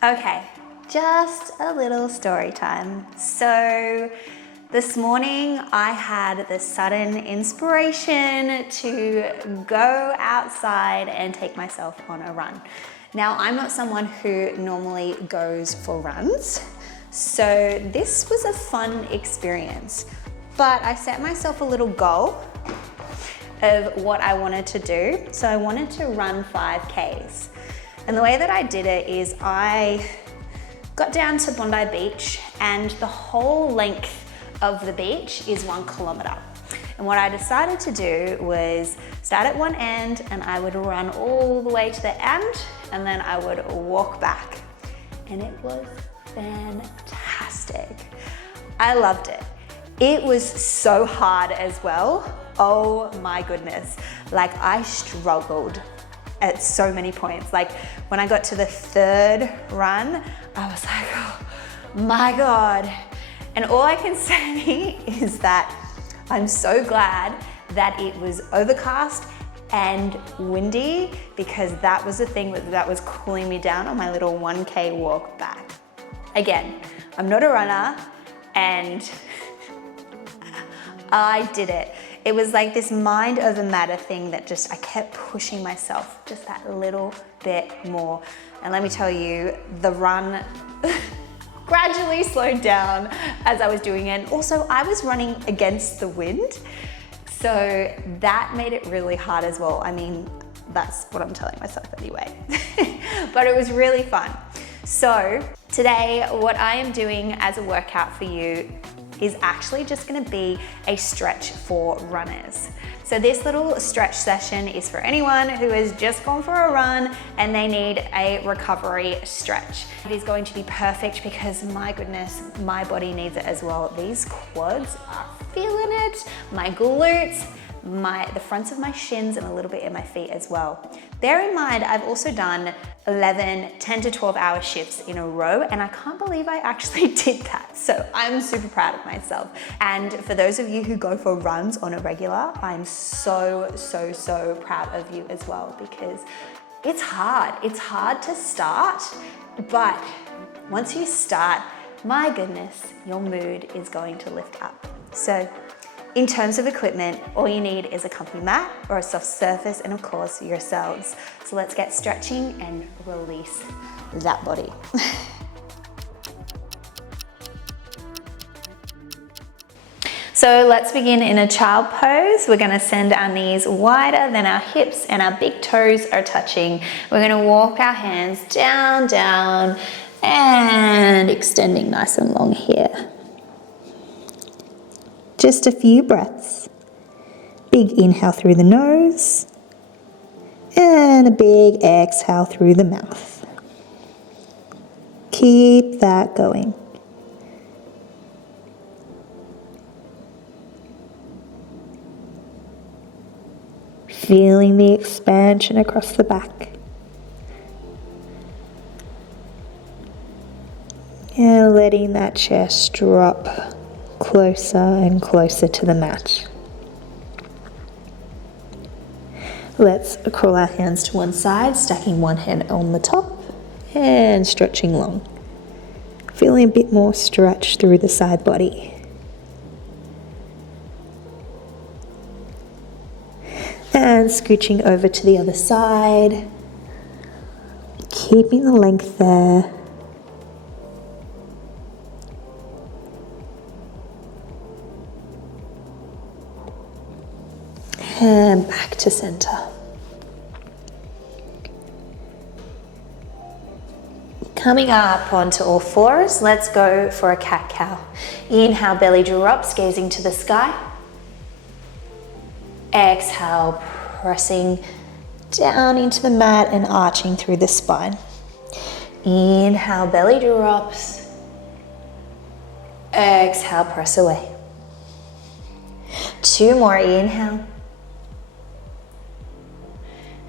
Okay, just a little story time. So this morning I had the sudden inspiration to go outside and take myself on a run. Now, I'm not someone who normally goes for runs, so this was a fun experience. But I set myself a little goal of what I wanted to do. So I wanted to run 5Ks. And the way that I did it is I got down to Bondi Beach, and the whole length of the beach is 1 kilometer. And what I decided to do was start at one end and I would run all the way to the end, and then I would walk back. And it was fantastic. I loved it. It was so hard as well. Oh my goodness. Like, I struggled at so many points. Like, when I got to the 3rd run, I was like, oh my God. And all I can say is that I'm so glad that it was overcast and windy, because that was the thing that was cooling me down on my little 1K walk back. Again, I'm not a runner, and I did it. It was like this mind over matter thing that just, I kept pushing myself just that little bit more. And let me tell you, the run gradually slowed down as I was doing it. Also, I was running against the wind, so that made it really hard as well. I mean, that's what I'm telling myself anyway. But it was really fun. So today, what I am doing as a workout for you is actually just gonna be a stretch for runners. So this little stretch session is for anyone who has just gone for a run and they need a recovery stretch. It is going to be perfect because, my goodness, my body needs it as well. These quads are feeling it, my glutes, the fronts of my shins, and a little bit in my feet as well. Bear in mind, I've also done 10 to 12 hour shifts in a row, and I can't believe I actually did that. So I'm super proud of myself. And for those of you who go for runs on a regular, I'm so proud of you as well, because it's hard. It's hard to start, but once you start, my goodness, your mood is going to lift up. So in terms of equipment, all you need is a comfy mat or a soft surface, and of course, yourselves. So let's get stretching and release that body. So let's begin in a child pose. We're gonna send our knees wider than our hips and our big toes are touching. We're gonna walk our hands down, and extending nice and long here. Just a few breaths. Big inhale through the nose and a big exhale through the mouth. Keep that going. Feeling the expansion across the back. And letting that chest drop closer and closer to the mat. Let's crawl our hands to one side, stacking one hand on the top and stretching long. Feeling a bit more stretch through the side body. And scooching over to the other side, keeping the length there. And back to center. Coming up onto all fours, let's go for a cat-cow. Inhale, belly drops, gazing to the sky. Exhale, pressing down into the mat and arching through the spine. Inhale, belly drops. Exhale, press away. 2 more, inhale.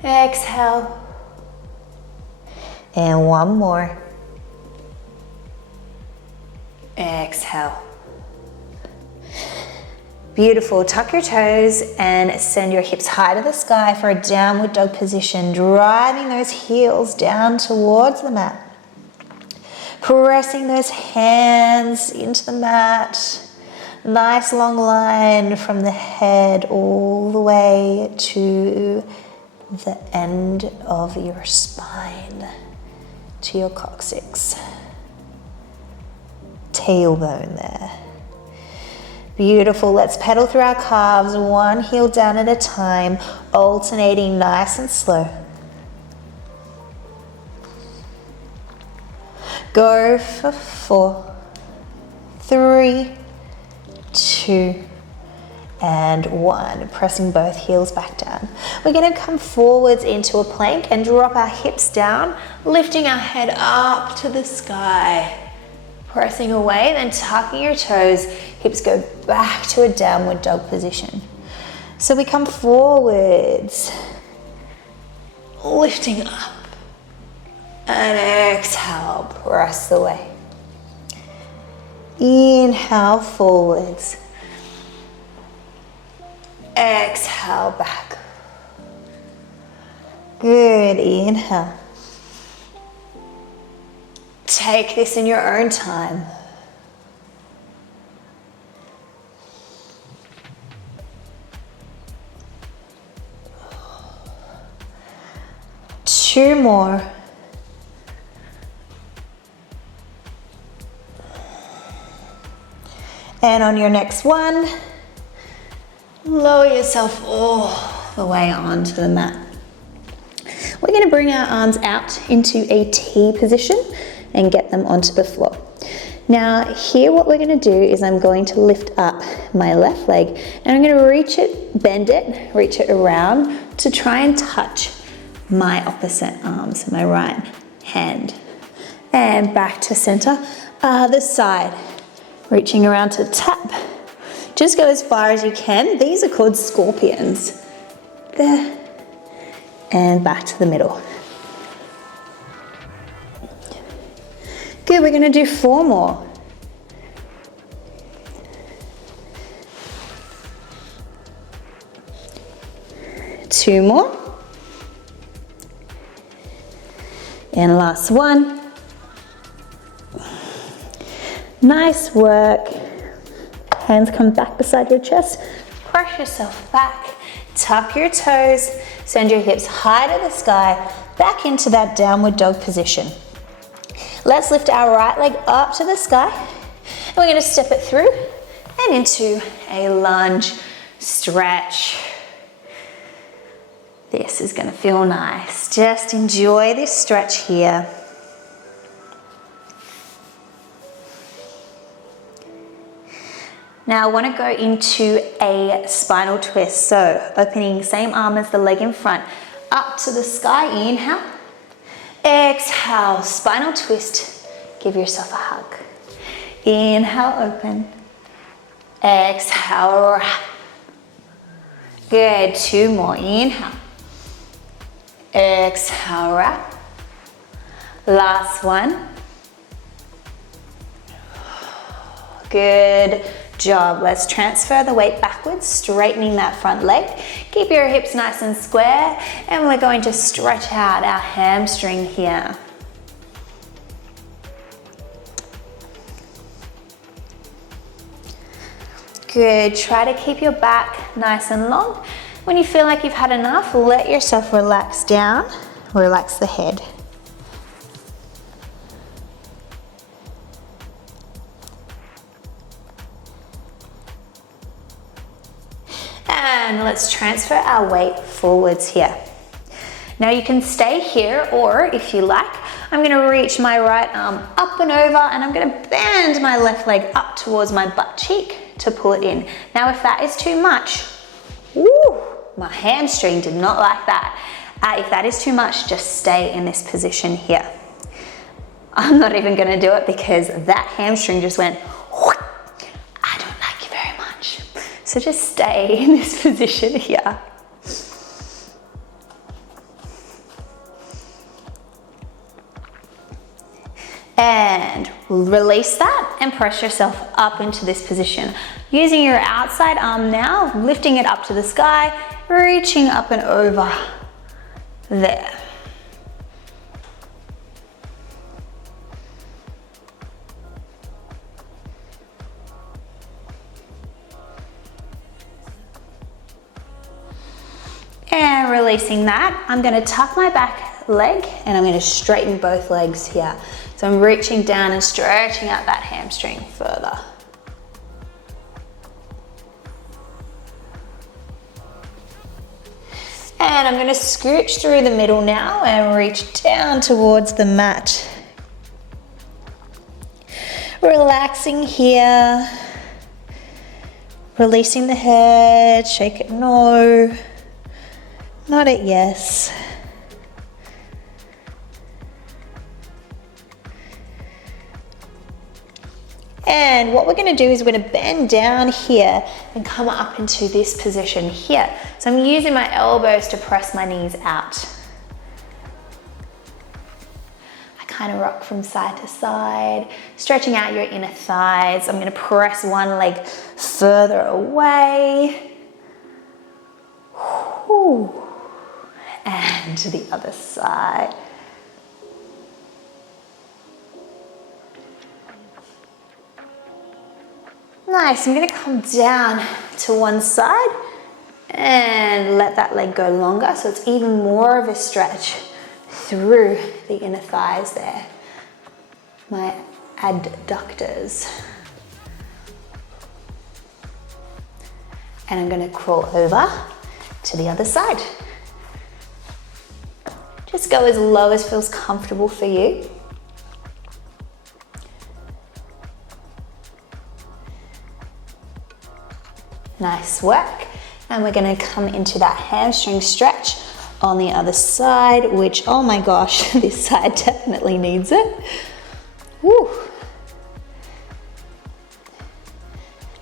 Exhale. And 1 more. Exhale. Beautiful. Tuck your toes and send your hips high to the sky for a downward dog position, driving those heels down towards the mat. Pressing those hands into the mat. Nice long line from the head all the way to the end of your spine, to your coccyx. Tailbone there. Beautiful. Let's pedal through our calves, one heel down at a time, alternating nice and slow. Go for 4, 3, 2, and 1. Pressing both heels back down. We're going to come forwards into a plank and drop our hips down, lifting our head up to the sky. Pressing away, then tucking your toes, hips go back to a downward dog position. So we come forwards, lifting up, and exhale, press away. Inhale forwards, exhale back. Good, inhale. Take this in your own time. Two more. And on your next one, lower yourself all the way onto the mat. We're going to bring our arms out into a T position and get them onto the floor. Now here what we're going to do is I'm going to lift up my left leg and I'm going to reach it, bend it, reach it around to try and touch my opposite arm, so my right hand. And back to center, other side. Reaching around to tap. Just go as far as you can. These are called scorpions. There. And back to the middle. Good, we're gonna do 4 more. Two more. And last one. Nice work. Hands come back beside your chest. Press yourself back. Tuck your toes. Send your hips high to the sky. Back into that downward dog position. Let's lift our right leg up to the sky. And we're going to step it through and into a lunge stretch. This is going to feel nice. Just enjoy this stretch here. Now I want to go into a spinal twist. So opening same arm as the leg in front, up to the sky, inhale. Exhale, spinal twist. Give yourself a hug. Inhale, open. Exhale, wrap. Good, 2 more. Inhale. Exhale, wrap. Last one. Good job. Let's transfer the weight backwards, straightening that front leg. Keep your hips nice and square, and we're going to stretch out our hamstring here. Good. Try to keep your back nice and long. When you feel like you've had enough, let yourself relax down, relax the head. And let's transfer our weight forwards here. Now you can stay here, or if you like, I'm going to reach my right arm up and over, and I'm going to bend my left leg up towards my butt cheek to pull it in. Now if that is too much, woo, my hamstring did not like that. If that is too much, just stay in this position here. I'm not even going to do it because that hamstring just went, I don't like you very much. So just stay in this position here. And release that and press yourself up into this position. Using your outside arm now, lifting it up to the sky, reaching up and over there. releasing that, I'm gonna tuck my back leg and I'm gonna straighten both legs here. So I'm reaching down and stretching out that hamstring further. And I'm gonna scooch through the middle now and reach down towards the mat. Relaxing here. Releasing the head, shake it no, nod it yes. And what we're going to do is we're going to bend down here and come up into this position here. So I'm using my elbows to press my knees out. I kind of rock from side to side, stretching out your inner thighs. I'm going to press one leg further away. Whew. And to the other side. Nice, I'm gonna come down to one side and let that leg go longer so it's even more of a stretch through the inner thighs there, my adductors. And I'm gonna crawl over to the other side. Just go as low as feels comfortable for you. Nice work. And we're gonna come into that hamstring stretch on the other side, which, oh my gosh, this side definitely needs it. Woo.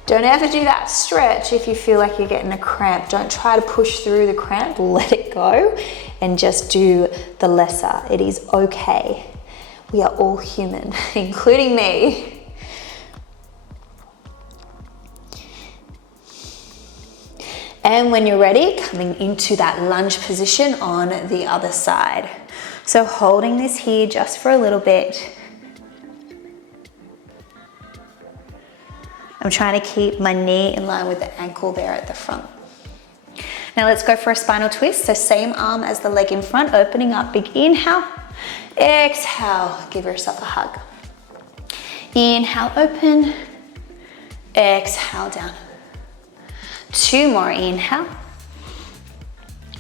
Don't ever do that stretch if you feel like you're getting a cramp. Don't try to push through the cramp, let it go and just do the lesser. It is okay. We are all human, including me. And when you're ready, coming into that lunge position on the other side. So holding this here just for a little bit. I'm trying to keep my knee in line with the ankle there at the front. Now let's go for a spinal twist. So same arm as the leg in front, opening up, big inhale. Exhale, give yourself a hug. Inhale, open. Exhale, down. Two more, inhale,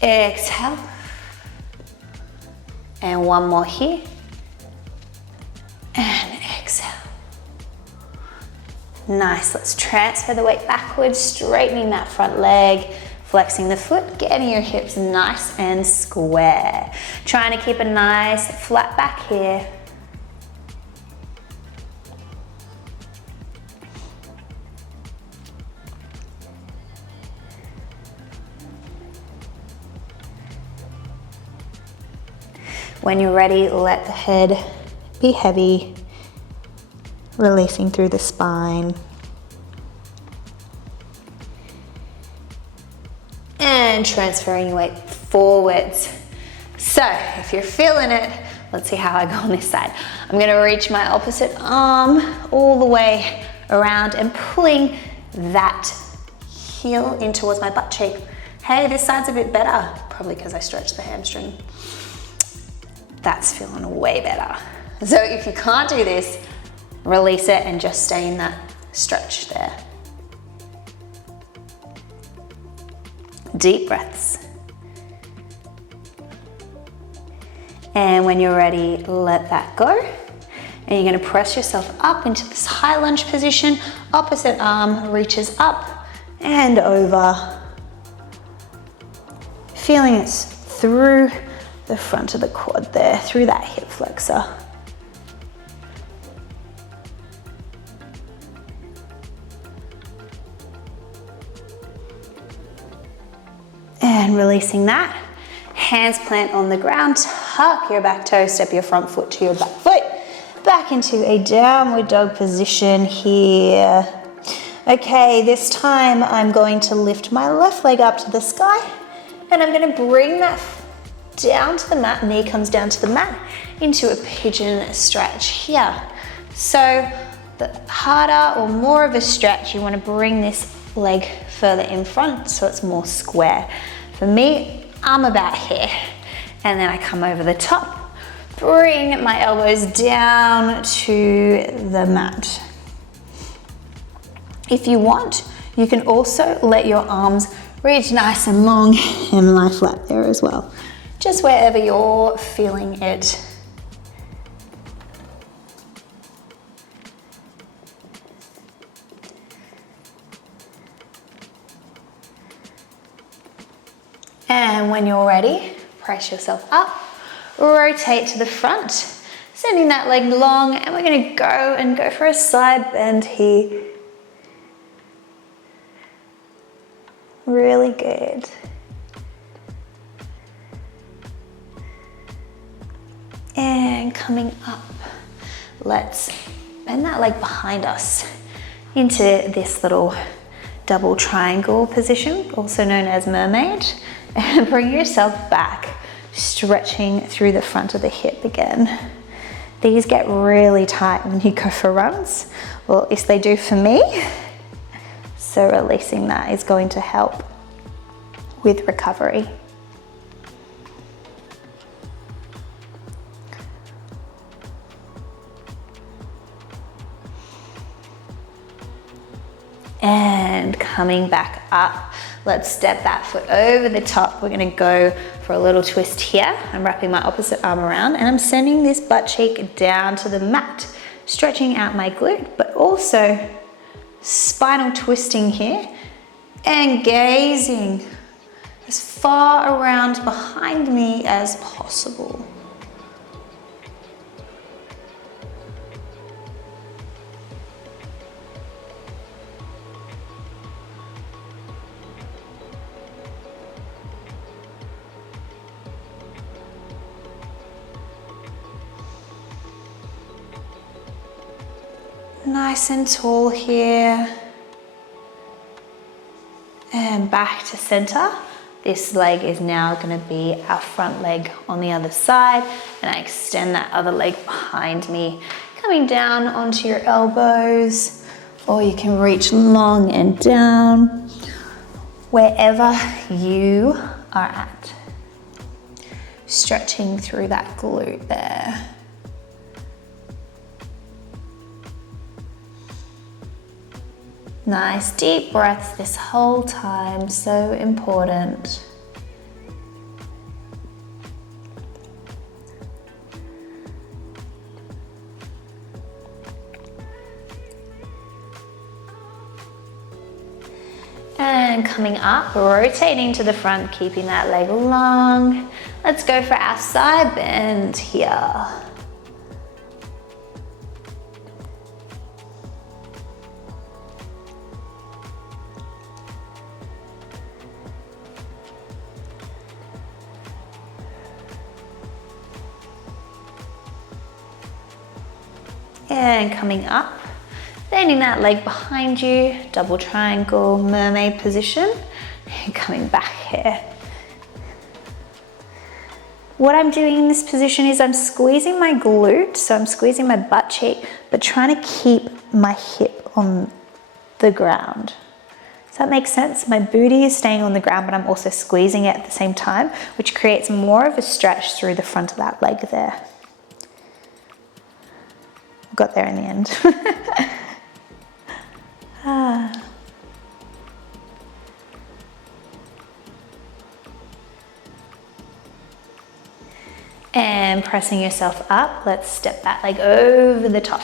exhale, and one more here, and exhale. Nice, let's transfer the weight backwards, straightening that front leg, flexing the foot, getting your hips nice and square. Trying to keep a nice flat back here. When you're ready, let the head be heavy, releasing through the spine. And transferring your weight forwards. So if you're feeling it, let's see how I go on this side. I'm gonna reach my opposite arm all the way around and pulling that heel in towards my butt cheek. Hey, this side's a bit better, probably because I stretched the hamstring. That's feeling way better. So if you can't do this, release it and just stay in that stretch there. Deep breaths. And when you're ready, let that go. And you're gonna press yourself up into this high lunge position. Opposite arm reaches up and over. Feeling it through the front of the quad there, through that hip flexor. And releasing that. Hands plant on the ground, tuck your back toe, step your front foot to your back foot. Back into a downward dog position here. Okay, this time I'm going to lift my left leg up to the sky and I'm gonna bring that down to the mat, knee comes down to the mat, into a pigeon stretch here. So the harder or more of a stretch, you want to bring this leg further in front so it's more square. For me, I'm about here. And then I come over the top, bring my elbows down to the mat. If you want, you can also let your arms reach nice and long and lie flat there as well. Just wherever you're feeling it. And when you're ready, press yourself up, rotate to the front, sending that leg long, and we're gonna go for a side bend here. Really good. And coming up, let's bend that leg behind us into this little double triangle position, also known as mermaid, and bring yourself back, stretching through the front of the hip again. These get really tight when you go for runs, well, at least they do for me. So releasing that is going to help with recovery. And coming back up, let's step that foot over the top. We're gonna go for a little twist here. I'm wrapping my opposite arm around and I'm sending this butt cheek down to the mat, stretching out my glute, but also spinal twisting here and gazing as far around behind me as possible. Nice and tall here. And back to center. This leg is now going to be our front leg on the other side. And I extend that other leg behind me, coming down onto your elbows, or you can reach long and down, wherever you are at. Stretching through that glute there. Nice deep breaths this whole time, so important. And coming up, rotating to the front, keeping that leg long. Let's go for our side bend here. And coming up, bending that leg behind you, double triangle, mermaid position, and coming back here. What I'm doing in this position is I'm squeezing my glute, so I'm squeezing my butt cheek, but trying to keep my hip on the ground. Does that make sense? My booty is staying on the ground, but I'm also squeezing it at the same time, which creates more of a stretch through the front of that leg there. Got there in the end. And pressing yourself up, let's step that leg over the top.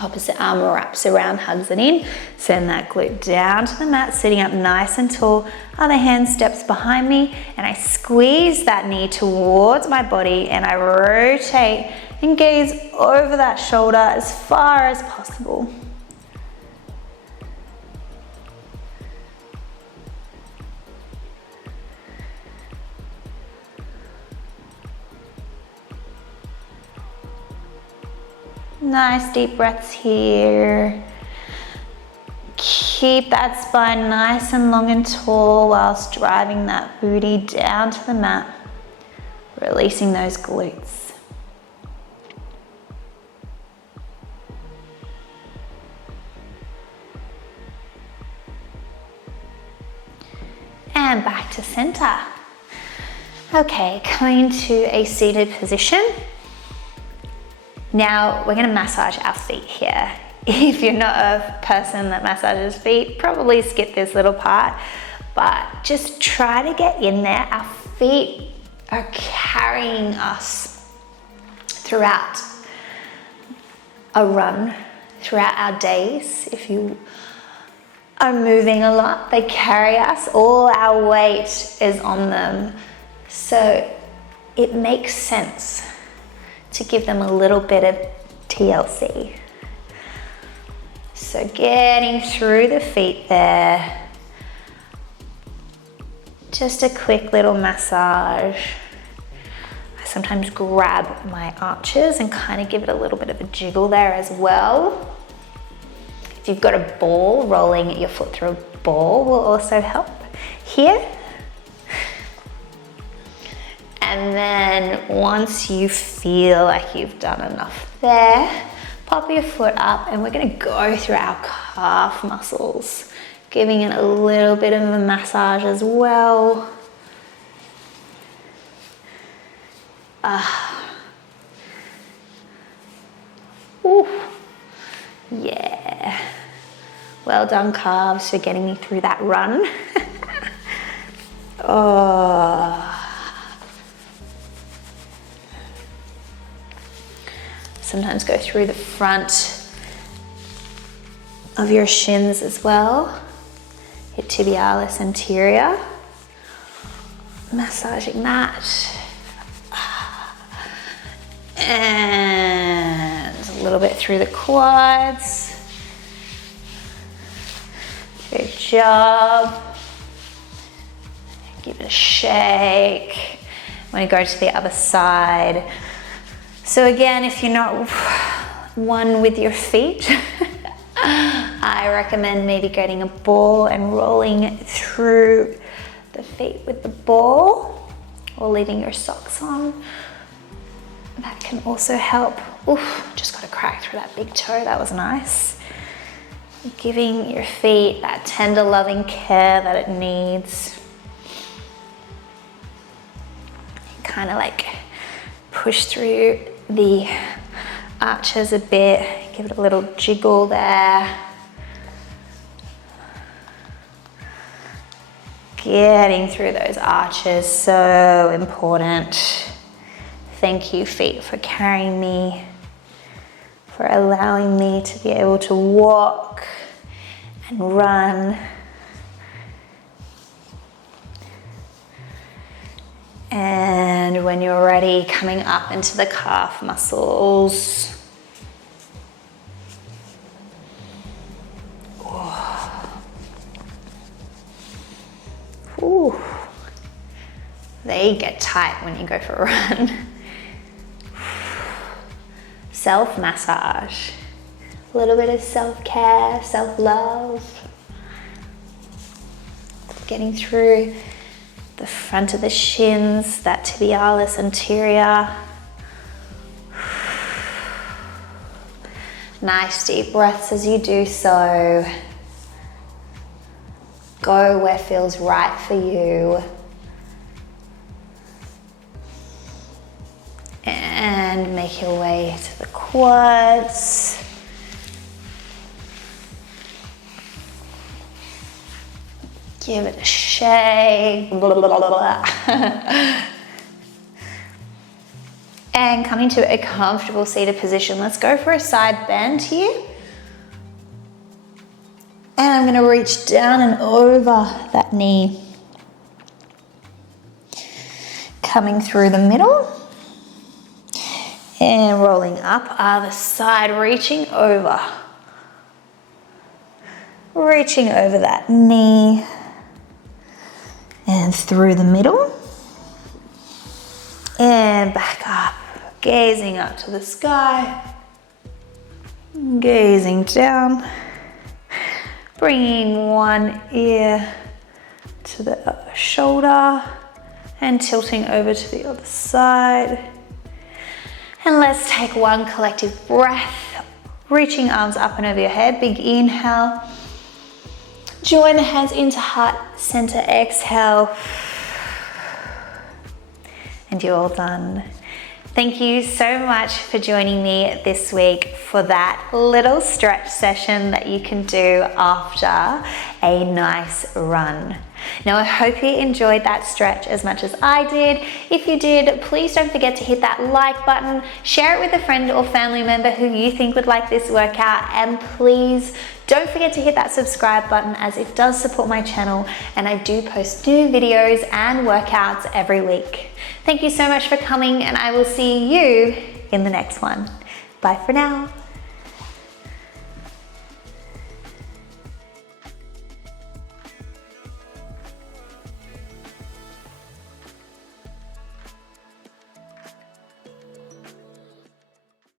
Opposite arm wraps around, hugs it in. Send that glute down to the mat, sitting up nice and tall. Other hand steps behind me, and I squeeze that knee towards my body, and I rotate and gaze over that shoulder as far as possible. Nice deep breaths here. Keep that spine nice and long and tall whilst driving that booty down to the mat, releasing those glutes. And back to center. Okay, coming to a seated position. Now we're gonna massage our feet here. If you're not a person that massages feet, probably skip this little part, but just try to get in there. Our feet are carrying us throughout a run, throughout our days. If you are moving a lot, they carry us. All our weight is on them. So it makes sense to give them a little bit of TLC. So getting through the feet there. Just a quick little massage. I sometimes grab my arches and kind of give it a little bit of a jiggle there as well. If you've got a ball, rolling your foot through a ball will also help here. And then once you feel like you've done enough there, pop your foot up and we're gonna go through our calf muscles, giving it a little bit of a massage as well. Ooh. Yeah. Well done, calves, for getting me through that run. Oh. Sometimes go through the front of your shins as well. Your tibialis anterior. Massaging that. And a little bit through the quads. Good job. Give it a shake. I'm going to go to the other side. So again, if you're not one with your feet, I recommend maybe getting a ball and rolling through the feet with the ball, or leaving your socks on. That can also help. Oof, just got a crack through that big toe, that was nice. Giving your feet that tender, loving care that it needs. Kind of like push through the arches a bit, give it a little jiggle there. Getting through those arches, so important. Thank you, feet, for carrying me, for allowing me to be able to walk and run. And when you're ready, coming up into the calf muscles. Ooh. They get tight when you go for a run. Self-massage. A little bit of self-care, self-love. Getting through the front of the shins, that tibialis anterior. Nice deep breaths as you do so. Go where feels right for you. And make your way to the quads. Give it a shake. Blah, blah, blah, blah. And coming to a comfortable seated position. Let's go for a side bend here. And I'm going to reach down and over that knee. Coming through the middle. And rolling up, other side, reaching over. Reaching over that knee. And through the middle. And back up. Gazing up to the sky. Gazing down. Bringing one ear to the shoulder. And tilting over to the other side. And let's take one collective breath. Reaching arms up and over your head. Big inhale. Join the hands into heart center. Exhale. and you're all done. Thank you so much for joining me this week for that little stretch session that you can do after a nice run. Now, I hope you enjoyed that stretch as much as I did. If you did, please don't forget to hit that like button, share it with a friend or family member who you think would like this workout, and please don't forget to hit that subscribe button, as it does support my channel and I do post new videos and workouts every week. Thank you so much for coming, and I will see you in the next one. Bye for now.